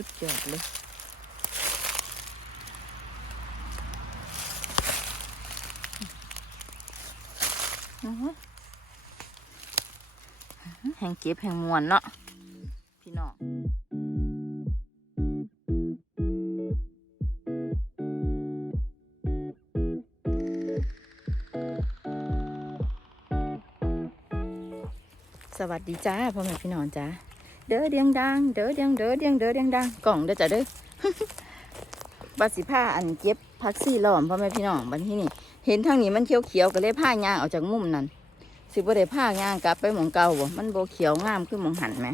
สุดยอดเลยอื้อหือแห่งเก็บแห่งมวนเนาะพี่น้องสวัสดีจ้าพ่อแม่พี่น้องจ้า เด้อเดียงดัง เด้อเดียงเด้อเดียงเด้อเดียงดังกล่องเด้อจ้าเด้อบาสิผ้าอันเก็บพักซี่ล้อมพ่อแม่พี่น้องบันที่นี่ เห็นทางนี้มันเขียวเขียวก็เลยผ้ายางออกจากมุมนั้น สิบ่ได้ผ้ายางกลับไปหมองเก่าบ่มันโบเขียวงามขึ้นมองหันไหม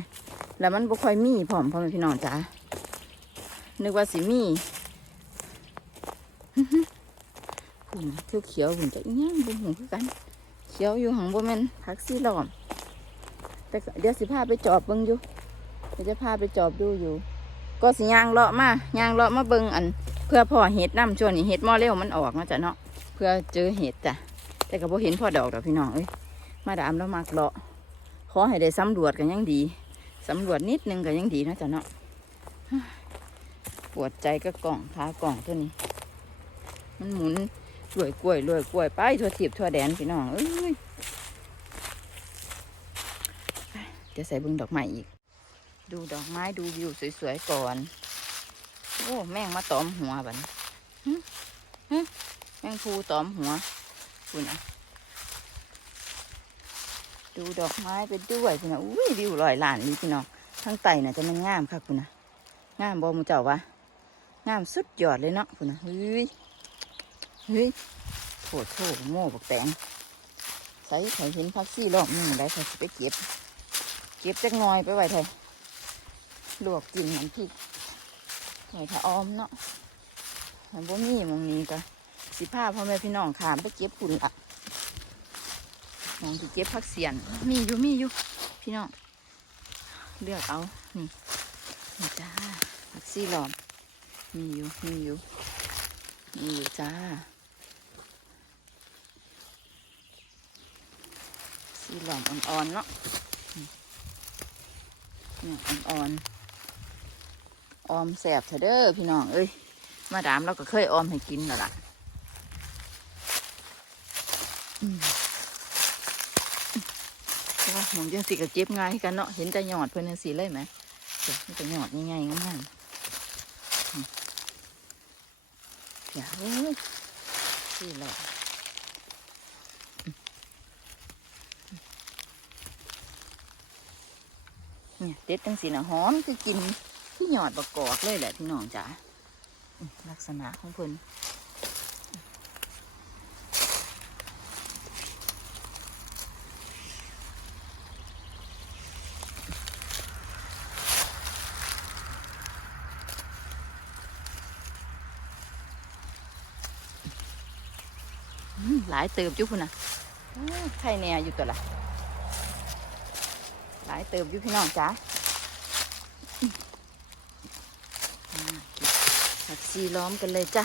แล้วมันบ่ค่อยมีพร้อมพ่อแม่พี่น้องจ้านึกว่าสิมีหุ่นเขียวเขียวหุ่นจะอีหยังบ่หูคือกัน เขียวอยู่หังบ่แม่นพักซี่ล้อม แต่เดี๋ยวสิพาไปจอบเบิ่งอยู่ เดี๋ยวจะพาไปจอบดูอยู่ ก็สิยางเลาะมายางเลาะมาเบิ่งอัน เพื่อพ่อเห็ดน้ำช่วงนี้เห็ดหม้อเร็วมันออกเนาะจ้ะเนาะเพื่อเจอเห็ดจ้ะแต่ก็บ่เห็นพ่อดอกดอกพี่น้องเอ้ยมาดามแล้วมากเลาะขอให้ได้สำรวจกันยังดีสำรวจนิดนึงก็ยังดีนะจ้ะเนาะปวดใจก็กล่องขากล่องตัวนี้ มันหมุนรวยกล้วยรวยกล้วยไปทั่วทิพทั่วแดนพี่น้องเอ้ยเดี๋ยวใส่บึงดอกไม้อีก ดูดอกไม้ดูวิวสวยๆก่อน โอ้ แม่งมาตอมหัวบันหึหึแมงภูตอมหัวคุณนะดูดอกไม้ไปด้วยพี่น้องอุ้ยวิวลอยหลานนี่พี่น้องทั้งไตน่ะจะมันงามค่ะคุณนะงามบอมูเจ้าวะงามสุดยอดเลยเนาะคุณนะเฮ้ยเฮ้ยโถโถโม่บักแตงใส่ไข่เห็นพักซี่รอบนึงได้ครสิไปเก็บ เก็บจักหน่อยไปไว้ไทย ลวกกินน้ำพริกหอยทะออมเนาะมันบ่มีมองนี้ก็สิพาพ่อแม่พี่น้องขามไปเก็บผุนละมองที่เก็บผักเสียน มีอยู่มีอยู่พี่น้องเลือกเอา นี่นี่จ้าผักซี่หลอม มีอยู่มีอยู่มีอยู่จ้าซี่หลอมอ่อนๆเนาะนี่เนี่ยอ่อนๆ ออมแสบเถอะเด้อพี่น้องเอ้ยมาดามเราก็เคยออมให้กินแล้วล่ะอืมใช่ปะหมองจังสิก็เก็บง่ายกันเนาะเห็นแต่หยอดเพื่อนสีเลยไหมเดี๋ยวมันจะหยอดง่ายๆง่ายๆอืมอย่าเอ้ยนี่หละเนี่ยเด็ดจังสีนะหอมคือกิน ที่หยอดประกอบเลยแหละพี่น้องจ๋าลักษณะของเพิ่นหลายเติบอยู่พุ่นนะอื้อไข่แน่อยู่ตัวละหลายเติบอยู่พี่น้องจ๋า สีล้อมกันเลยจ้ะ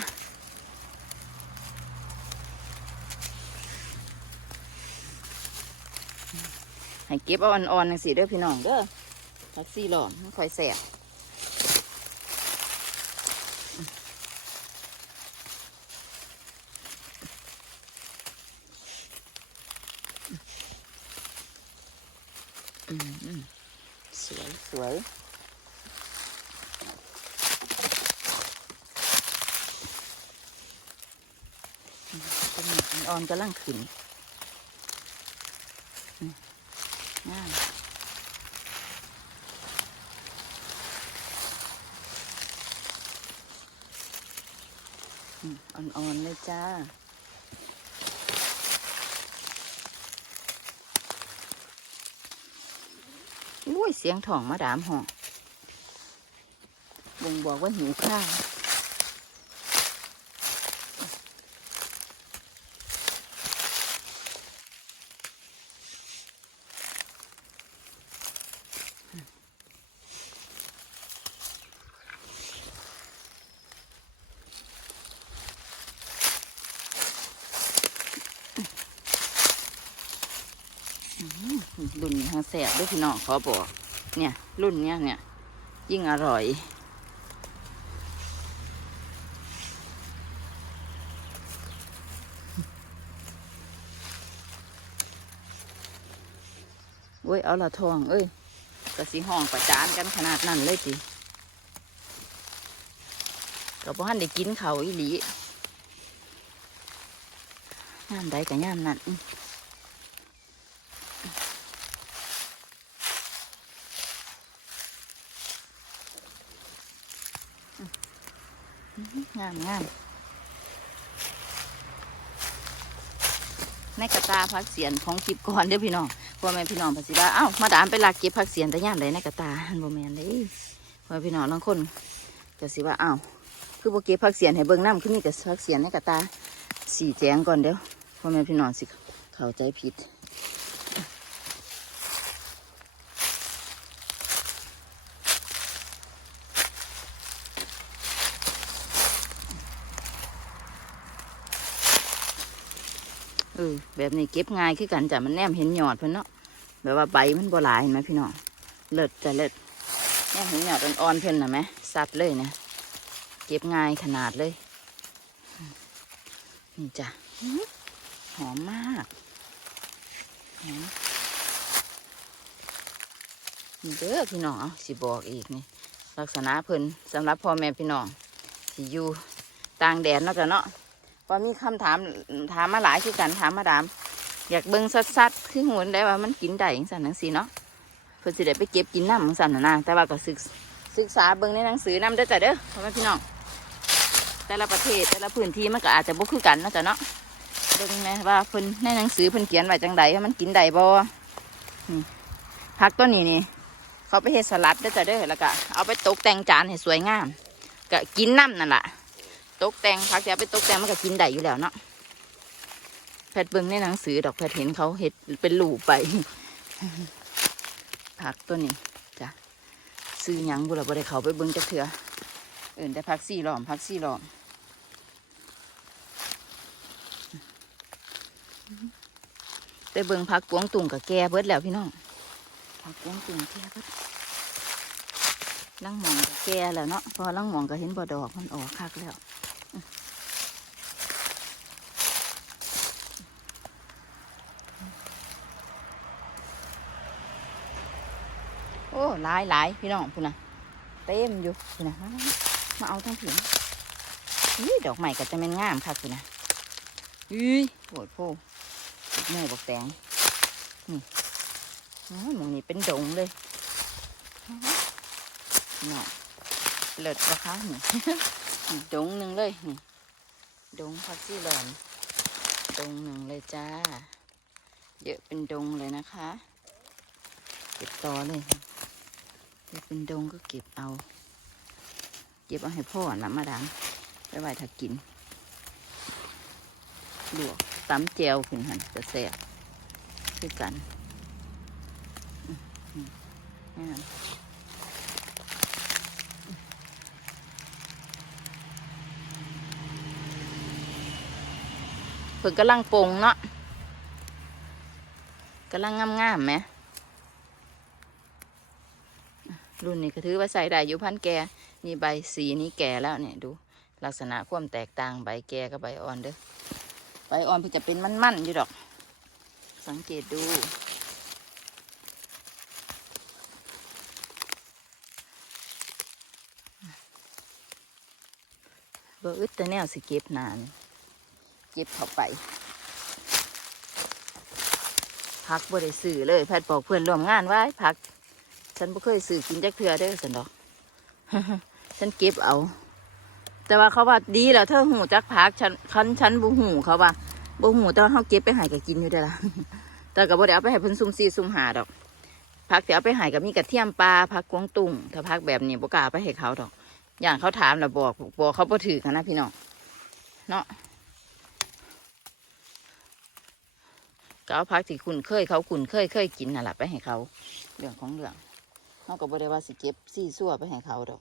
ให้เก็บเอาอ่อนๆนังสิเด้อพี่น้องเด้อผักซีล้อมมันค่อยแสบอืมอืมสวยสวย เป็นหนังอ่อน กำลังขึ้นงามอืมอ่อนๆเลยจ้าอุ้ยเสียงถ่องมาดามห้องบ่งบอกว่าหิวข้าว รุ่นทางแสบด้วยพี่น้องขอบอกเนี่ย รุ่นเนี้ยเนี่ย ยิ่งอร่อย เว้ย เอาละทอง เอ้ยกระสีห้องประจานกันขนาดนั้นเลยจีกับพ่อฮันได้กินเขาอีหลีงานใดกับงานนั้น งามงามในกระตาพักเสียนของคลิปก่อนเด้อพี่น้องพ่อแม่พี่น้องภาษีว่าเอ้ามาดามไปลักเก็บผักเสียนแต่ย่ามใดในกระตาหันบ่แม่นเลยพ่อแม่พี่น้องบางคนก็สิว่าเอ้าคือโบเก็บผักเสียนให้เบิ่งน้ำคือมีแต่ผักเสียนในกระตาสีแจงก่อนเด้อพ่อแม่พี่น้องสิเข้าใจผิด ออแบบนี้เก็บง่ายคือกันจ้ะมันแนมเห็นยอดเพิ่นเนาะแบบว่าใบมันบ่หลายเห็นไหมพี่น้องเลิศจ้ะเลิศแนมเห็นยอดอ่อนๆเพิ่นนะไหมสัดเลยนะเก็บง่ายขนาดเลยนี่จ้ะหอมมากอมนี่เด้อพี่น้องเอาสิบอกอีกนี่ลักษณะเพิ่นสำหรับพ่อแม่พี่น้องที่อยู่ต่างแดนเนาะจ้ะเนาะ พอมีคำถามถามมาหลายคือกันถามมาดาม อยากเบิ่งสัดๆคือหุ่นได้ว่ามันกินได้จังซั่นจังซี่เนาะเพิ่นสิได้ไปเก็บกินน้ำจังซั่นน่ะนะแต่ว่าก็ศึกศึกษาเบิ่งในหนังสือนำเด้อจ้ะเด้อพ่อแม่พี่น้องแต่ละประเทศแต่ละพื้นที่มันก็อาจจะบ่คือกันนะจ้ะเนาะเบิ่งแหนะว่าเพิ่นในหนังสือเพิ่นเขียนไว้จังใดว่ามันกินได้บ่นี่ผักตัวนี้นี่ เขาไปเฮ็ดสลัดเด้อจ้ะเด้อแล้วก็เอาไปตกแต่งจานให้สวยงามก็กินน้ำนั่นแหละ ตกแต่งผักจะไปตกแต่งมันก็กินได้อยู่แล้วเนาะแพทเบิ่งในหนังสือดอกแพทเห็นเขาเฮ็ดเป็นรูไป ผักตัวนี้จ้ะซื้อหยังบุระบ่ได้เขาไปเบิ่งจักเถื่อเอื่นแต่พักสี่หลอมพักสี่หลอมแต่เบิ่งพักกวงตุ่งกับแกเบิดแล้วพี่น้องพักกวงตุ่งแกเบิดลังหมองกับแกแล้วเนาะพอลังหมองก็เห็นบ่ดอกมันออกคักแล้ว อ้หลายหลายพี่น้องพุ่นะเต็มอยู่นี่นะมาเอาทั้งผิวนี่ดอกใหม่ก็จะเป็นงามค่ะคุณนะอุ้ยโหดโพแม่บอกแตงนี่อ๋อหมองนี้เป็นดงเลยเนาะเลิศปะคะนี่นี่ดงหนึ่งเลยนี่ดงพักซี่หลอนดงหนึ่งเลยจ้า เยอะเป็นดงเลยนะคะ เก็บต่อเลย เยอะเป็นดงก็เก็บเอา เก็บเอาให้พ่อนะมาดามไปไว้ถ้ากินลวกตำแจวขึ้นหันจะแซ่บคือกันอืมอืมงามเพิ่งกำลังปรุงเนาะกำลังงามๆไหม รุ่นนี้ก็ถือว่าใส่ได้อยู่พันแก่นี่ใบสีนี้แก่แล้วเนี่ยดู ลักษณะความแตกต่างใบแก่กับใบอ่อนเด้อใบอ่อนเพิ่นจะเป็นมันๆอยู่ดอก สังเกตดูบออึดแต่แนวสิเก็บนาน เก็บเข้าไปพักบ่ได้ซื้อเลยแพทย์บอกเพื่อนร่วมงานไว้พัก ฉันบ่เคยซื้อกินจักเทื่อเด้อสันดอก ฉันเก็บเอา แต่ว่าเขาว่าดีแล้วเธอหูจักพักฉันคันฉันบูหูเขาว่าบูหูแต่ว่าเขาเก็บไปใหายก็กินอยู่ได้ละแต่ก็บ่ได้เอาไปให้เพิ่นซุ่มซีซุ่มหาดอกพักที่เอาไปใหายก็มีกระเทียมปลาพักกวางตุ้งถ้าพักแบบนี้บ่กล้าไปให้เขาดอก อย่างเขาถามแล้วบอกบอกเขาบ่ถือกันนะพี่น้องเนาะก็เอาพักที่คุณเคยเขาคุณเคยเคยกินนั่นแหละไปให้เขาเรื่องของเรื่อง เขาก็บ่ได้ว่าสิเก็บซี่ซั่วไปให้เขาดอก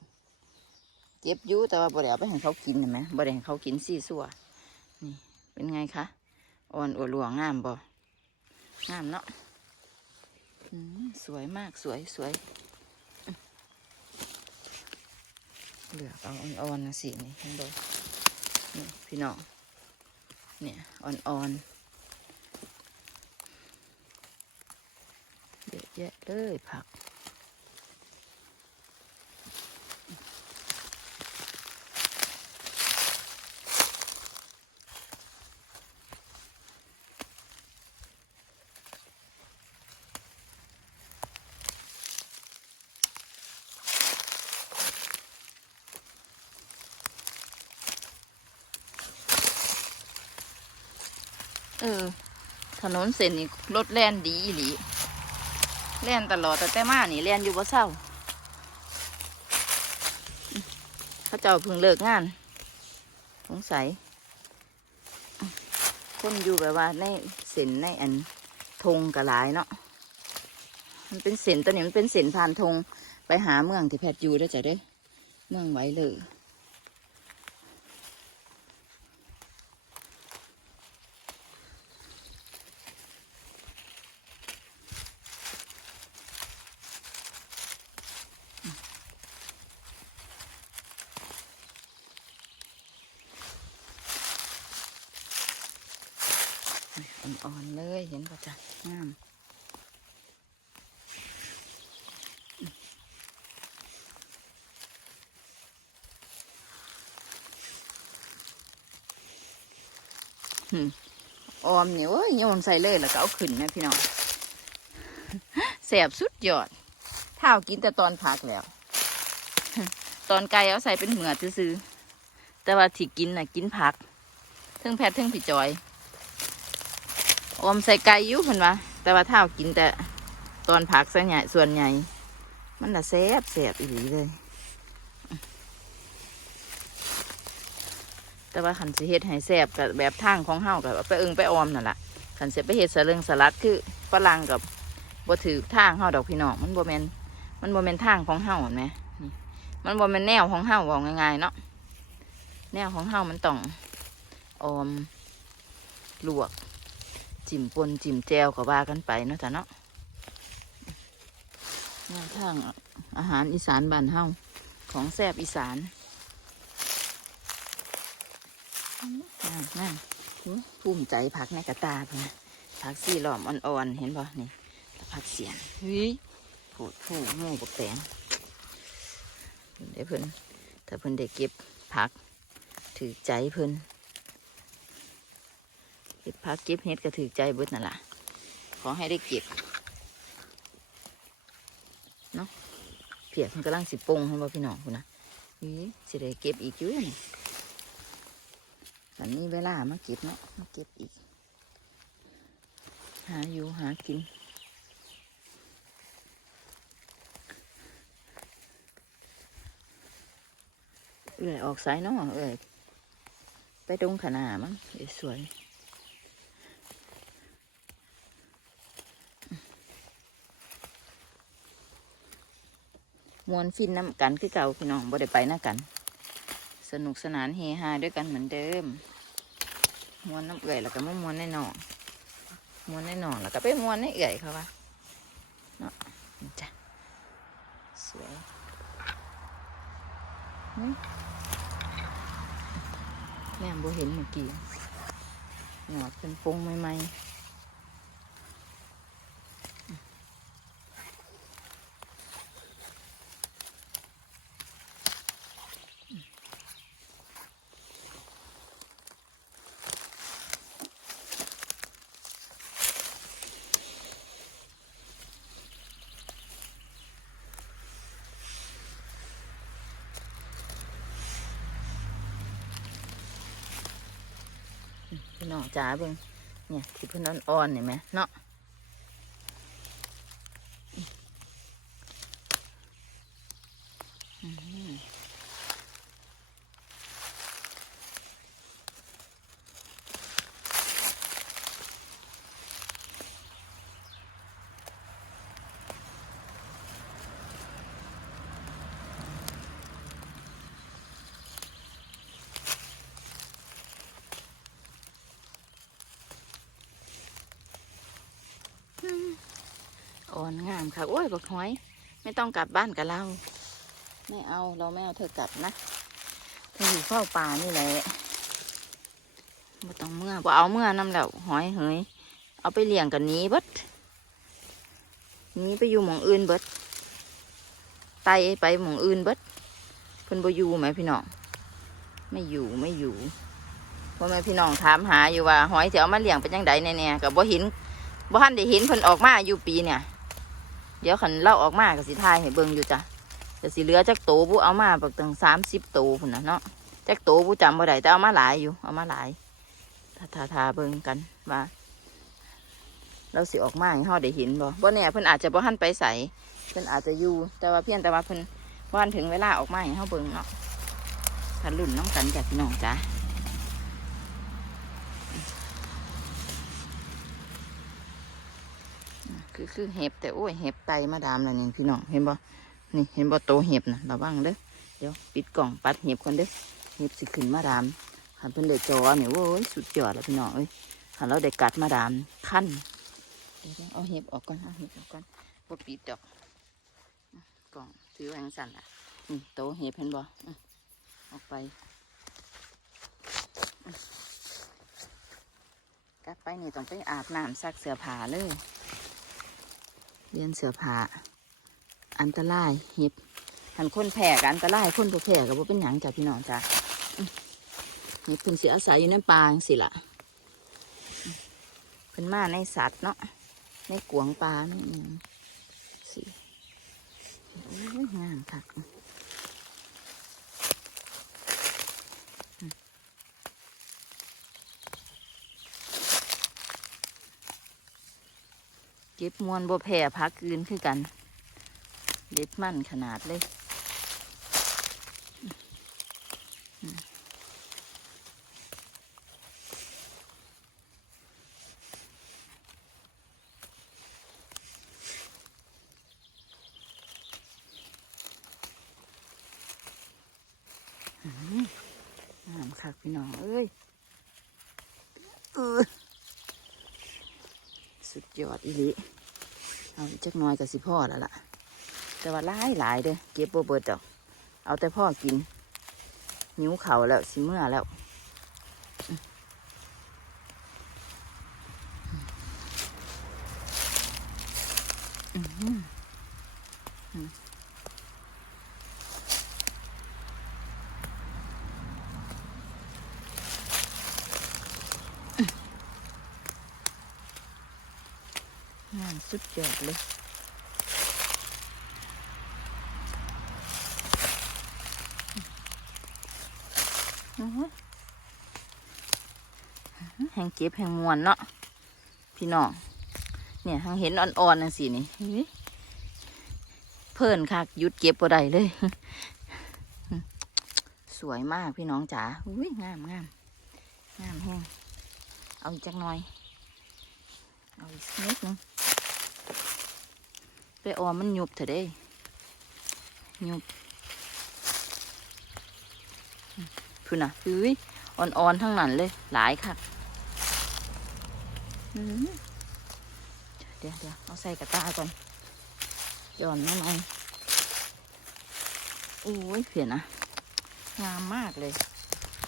เก็บยู่แต่ว่าบ่ได้เอาไปให้เขากินเห็นไหมบ่ได้ให้เขากินซี่ซั่วนี่ เป็นไงคะอ่อนอวดหลวงงามบ่งามเนาะสวยมากสวยสวยเหลือกเอาอ่อนๆนะสีนี่เห็นบ่นี่พี่น้องเนี่ยอ่อนๆเยอะแยแยะเลยผัก เออ ถนนเส้นนี้รถแล่นดีอีหลีแล่นตลอดแต่แต่มานี่แล่นอยู่บ่เศร้าเขาเจ้าเพิ่งเลิกงาน สงสัย คนอยู่แบบว่าในเส้นในอันธงกระหลายเนาะมันเป็นเส้นตัวนี้มันเป็นเส้นผ่านธงไปหาเมืองที่แพทย์อยู่ได้จ้ะเด้ เมืองไว้เลย อ่อนๆเลยเห็นป่ะจ๊ะงามออมเนี่ยโอ้ยโยนใส่เลยแล้วก็เอาขึ้นนะพี่น้องแสบสุดยอดเท้ากินแต่ตอนพักแล้ว ตอนไก่เอาใส่เป็นเหมือดซื้อแต่ว่าที่กินน่ะกินผักเทิงแพทย์เทิงผีจอย อมใส่ไก่ยุเพิ่นวะแต่ว่าเท้ากินแต่ตอนผักซะใหญ่ส่วนใหญ่ มันละแซ่บแซ่บอีหลีเลย แต่ว่าขันสิเฮ็ดให้แซ่บกับแบบทางของเฮากับไปเอิงไปออมนั่นแหละขันเสิไปเฮ็ดสลึงสลัดคือฝรั่งกับบ่ถือทางเฮาดอกพี่น้องมันบ่แมนมันบ่แมนทางของเฮาเห็นไหมนี่มันบ่แมนแนวของเฮาบอกง่ายๆเนาะแนวของเฮามันต้องออมลวก จิ้มปนจิ้มแจวก็ว่ากันไปเนาะจ้ะเนาะแนวทางอาหารอีสานบ้านเฮาของแซ่บอีสานนั่นนั่นหูภูมิใจผักในกระตาพุ่นนะผักสีหลอมอ่อนๆ เห็นป่นี่แล้วผักเสียนเฮ้ยโผดผู้โม่บกแตงเดี๋ยวเพิ่นถ้าเพิ่นได้เก็บผักถือใจเพิ่นเก็บผักเก็บเห็ดก็ถือใจเบิดนั่นแหละขอให้ได้เก็บเนาะเพียกมันกำลังสิปงให้บ่พี่น้องคุณนะนี่สิได้เก็บอีกอยู่นี่วันนี้เวลามาเก็บเนาะมาเก็บอีก หาอยู่หากินเอื่อยออกสายเนาะเอื่อยไปดงขนามั้งสวย มวนฟินน้ำกันคือเก่าพี่น้องบ่ได้ไปน้ากัน สนุกสนานเฮฮาด้วยกันเหมือนเดิมมวนน้ำเอื่อยแล้วก็มามวนในหนองมวนในหนองแล้วก็ไปมวนในเอื่อยเขาว่าเนาะจ้ะสวยแม่บ่เห็นเมื่อกี้หนอดเป็นปงใหม่ๆ พี่น้องจ๋าเบิ่งเนี่ยที่เพิ่นอ่อนๆเห็นไหมเนาะอืม อนงามค่ะ โอ้ยบักหอย ไม่ต้องกลับบ้านกับเรา ไม่เอาเราไม่เอาเธอกลับนะเธออยู่เฝ้าป่านี่แหละบ่ต้องเมื่อบ่เอาเมื่อนำแล้วหอยเหยเอาไปเลี้ยงกันนี้เบิดนี้ไปอยู่หมองอื่นเบิดไตไปหมองอื่นเบิดเพิ่นบ่อยู่ไหมพี่น้องไม่อยู่ไม่อยู่พ่อแม่พี่น้องถามหาอยู่ว่า หอยจะเอามาเลี้ยงเป็นยังไงแน่ๆกับบ่เห็นบ่ทันได้เห็นเพิ่นออกมาอยู่ปีเนี่ย เดี๋ยวขันเล่าออกมาก็สิทายให้เบิ่งอยู่จ้ะแต่สิเหลือจักโตบุเอามาบักตั้งสามสิบโตพุ่นนะเนาะจักโตบุจำบ่ได้แต่เอามาหลายอยู่ เอามาหลายทาทาทาเบิ่งกันว่าเราสิออกมาให้เฮาได้เห็นบ่บ่แน่เพิ่นอาจจะบ่ทันไปใส่เพิ่นอาจจะอยู่ แต่ว่าเพี้ยงแต่ว่าเพิ่นบ่ทันถึงเวลาออกมาให้เฮาเบิ่งเนาะถ้ารุ่นน้องกันจากพี่น้องจ้ะ คือคือเห็บแต่โอ้ยเห็บไตมาดามแล้วนี่พี่น้องเห็นบ่นี่เห็นบ่โตเห็บนะระวังเด้อเดี๋ยวปิดกล่องปัดเห็บก่อนเด้อเห็บสิขึ้นมาดามหันเพิ่นได้จอเนี่ยโอ้ยสุดยอดแล้วพี่น้องเอ้ยหันเราได้กัดมาดามขั้นเอาเห็บออกก่อนเอาเห็บออกก่อนบ่ปิดดอกกล่องถือแหวงสั่นอะนี่โตเห็บเห็นบ่อออกไปกลับไปนี่ต้องไปอาบน้ำซักเสื้อผ้าเลย เรียนเสือผาอันตรายเห็บหันคนแผ่กันอันตรายคนบ่แผ่กับว่าเป็นหยังจ้ะพี่น้องจ้ะอืมเห็บเพิ่นสิอาศัยอยู่ในป่าจังสิล่ะเพิ่นมาในสัตว์เนาะในกวงปลาในอหยังสิโอ้ยงามคัก เก็บมวนบ่แผ่พักคืนคือกัน เด็ดมั่นขนาดเลยอืมงามคักพี่น้องเอ้ยเออสุดย อีหลิเอาจักหน้อยกับสิพ่อแล้วล่ะ แต่ว่าหลายหลายเด้อเก็บบ่เบิดดอก เอาแต่พ่อกินหิวเข่าแล้วสิเมื่อแล้วอื้อหืออืมงานสุด ยอดเลยอื้อหือแห่งเก็บแห่งมวนเนาะพี่น้องเนี่ยทางเห็นอ่อนๆนั่นสินี่เฮ้ยเพิ่นคักหยุดเก็บบ่ได้เลย สวยมากพี่น้องจ๋าอุ้ยงามงามงามแห้งเอาอีกจักหน่อย เอาอีกสักนิดนึง ไปออมมันหยุบเถอะเด้หยุบพูน่ะอุ้ยอ่อนๆทั้งนั้นเลย หลายค่ะอื้อหือเดี๋ยวเดี๋ยวเอาใส่กระตาก่อนย่อนน้ำมันโอ้ยเพียนะงามมากเลย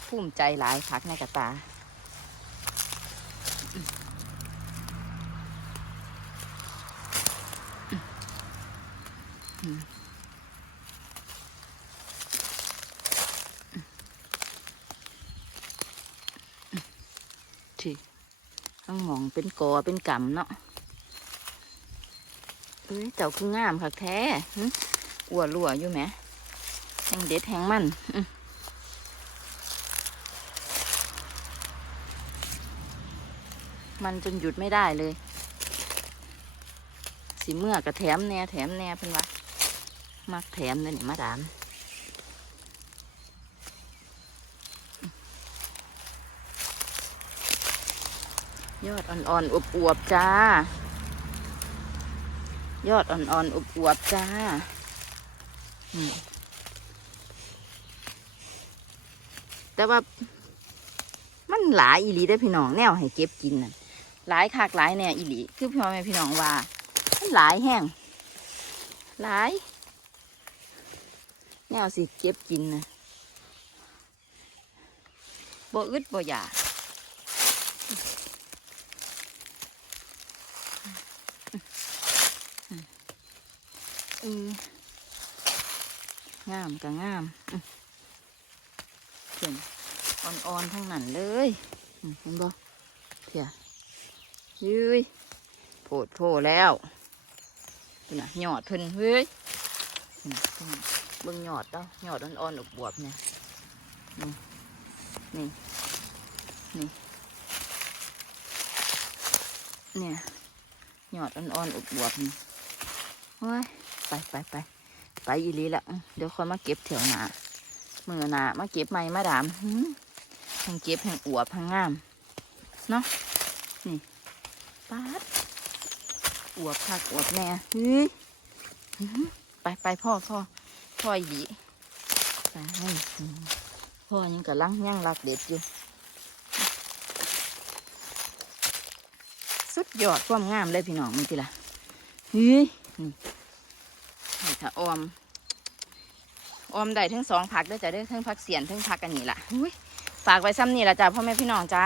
ภูมิใจหลายคักในกระตา ที่ทั้งหมองเป็นกอเป็นกำเนาะเอ้ยเจ้าคืองามค่ะแท้อ้วนรั่วอยู่ไหมแหงเด็ดแหงมันมันจนหยุดไม่ได้เลยสิเมื่อกระแถมแน่แถมแน่เพิ่นว่า มักแถมเลยนี่มาดามยอดอ่อนๆอวบๆจ้า ยอดอ่อนๆอวบๆจ้าแต่ว่า มันหลายอีหลีได้พี่น้องแนวให้เก็บกินน่ะหลายคากหลายแน่อีหลีคือพี่พ่อแม่พี่น้องว่า มันหลายแห้งหลาย แนวสิเก็บกินนะบ่อึดบ่อยากเอองามก็งามอืมเห็นอ่อนๆทั้งนั้นเลยอืมเห็นบ่เพียยืยโผดโผแล้วนี่นะหยอดเพิ่นเฮ้ย เบิ่งหยอดเด้าหยอดอ่อนๆบวบเนี่ยนี่นี่นี่เนี่ยหยอดอ่อนๆอบวบนี่โอ้ยไปไปไปไปอีลีละเดี๋ยวค่อยมาเก็บแถวหนามือหนามาเก็บใหม่มาดามหืมแห่งเก็บแห่งอวบแห่งงามเนาะนี่ปาดอวบคักอวบแน่เฮ้ยไปไปพ่อพ่อ พ่ออีหลีไปให้อื้อพ่อยังกำลังย่างรักเด็ดอยู่ สุดยอดความงามเลยพี่น้องมึงทีละเฮ้ยนี่ให้ถ้าออม ออมได้ทั้งสองผักเด้วยจ้ะเด้อทั้งผักเสียนทั้งผักอันนี้ล่ะอุ้ยฝากไว้ซ้ำนี่ละจ้ะพ่อแม่พี่น้องจ้า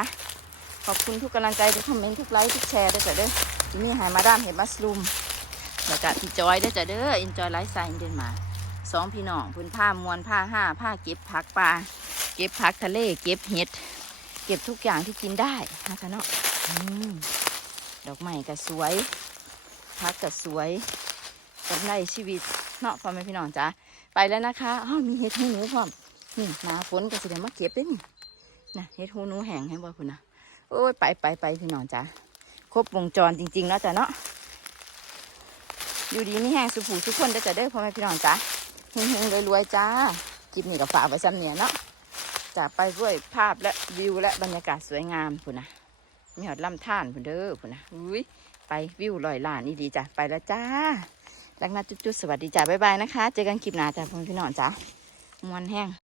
ขอบคุณทุกกำลังใจทุกคอมเมนต์ทุกไลค์ทุกแชร์ด้วยจ้ะเด้อที่นี่หายมาดามเห็ดมัสลูมแล้วก็พี่จอยด้วยจ้ะเด้อ enjoy life style เดินมา สองพี่น้องพื้นผ้ามวนผ้าห้าผ้าเก็บผักปลาเก็บผักทะเล เก็บเห็ด เก็บทุกอย่างที่กินได้นะคะเนาะดอกไม้ก็สวยพักก็สวยกำไรชีวิตเนาะพ่อแม่พี่น้องจ้าไปแล้วนะคะอ้าวมีเห็ดหูหนูพร้อมนี่หนาฝนก็สิได้มาเก็บได้นี่นะเห็ดหูหนูแห้งให้บ่คุณนะโอ้ยไปไปไปพี่น้องจ้าครบวงจรจริงๆแล้วจ้ะเนาะอยู่ดีนี่แห้งสุผูสุกคนได้จะเด้อพ่อแม่พี่น้องจ้า เฮงๆรวยๆจ้าคลิปนี้ก็ฝากไว้ซ้ำเนี่ยเนาะจากไปด้วยภาพและวิวและบรรยากาศสวยงามพุ่นะมีหอดลำท่านพุ่นเด้อพุ่นนะอุ้ยไปวิวลอยล้านนี่ดีจ้ะไปแล้วจ้าลักนาจุดๆสวัสดีจ้าบ๊ายบายนะคะ เจอกันคลิปหน้าจ้าพ่อแม่พี่น้องจ้ามวนแห้ง